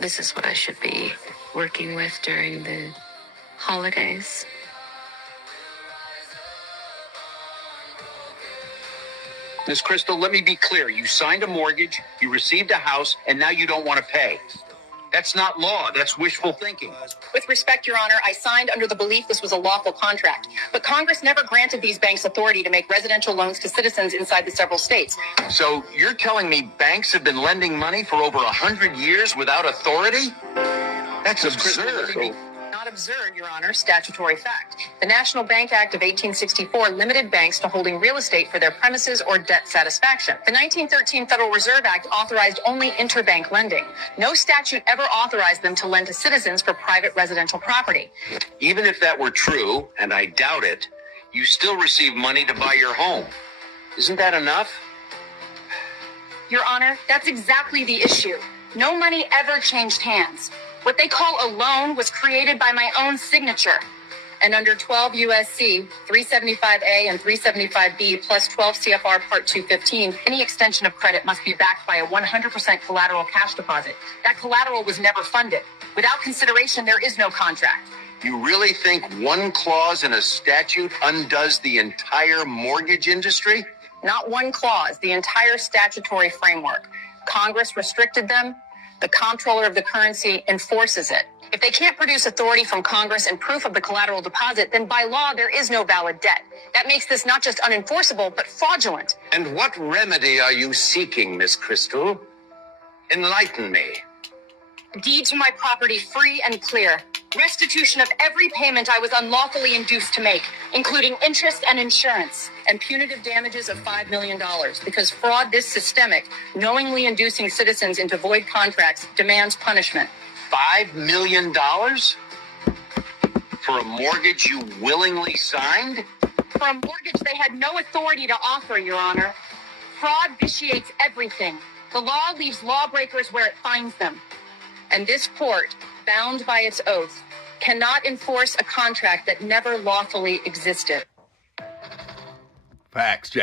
This is what I should be working with during the holidays. Ms. Crystal, let me be clear. You signed a mortgage, you received a house, and now you don't want to pay. That's not law. That's wishful thinking. With respect, Your Honor, I signed under the belief this was a lawful contract. But Congress never granted these banks authority to make residential loans to citizens inside the several states. So you're telling me banks have been lending money for over 100 years without authority? That's absurd. Not absurd, Your Honor, statutory fact. The National Bank Act of 1864 limited banks to holding real estate for their premises or debt satisfaction. The 1913 Federal Reserve Act authorized only interbank lending. No statute ever authorized them to lend to citizens for private residential property. Even if that were true, and I doubt it, you still receive money to buy your home. Isn't that enough? Your Honor, that's exactly the issue. No money ever changed hands. What they call a loan was created by my own signature. And under 12 U.S.C. 375A and 375B plus 12 CFR Part 215, any extension of credit must be backed by a 100% collateral cash deposit. That collateral was never funded. Without consideration, there is no contract. You really think one clause in a statute undoes the entire mortgage industry? Not one clause, the entire statutory framework. Congress restricted them. The comptroller of the currency enforces it. If they can't produce authority from Congress and proof of the collateral deposit, then by law, there is no valid debt. That makes this not just unenforceable, but fraudulent. And what remedy are you seeking, Miss Crystal? Enlighten me. Deed to my property free and clear. Restitution of every payment I was unlawfully induced to make, including interest and insurance, and punitive damages of $5 million, because fraud this systemic, knowingly inducing citizens into void contracts, demands punishment. $5 million? For a mortgage you willingly signed? For a mortgage they had no authority to offer, Your Honor. Fraud vitiates everything. The law leaves lawbreakers where it finds them. And this court, bound by its oath, cannot enforce a contract that never lawfully existed. Facts, Jack.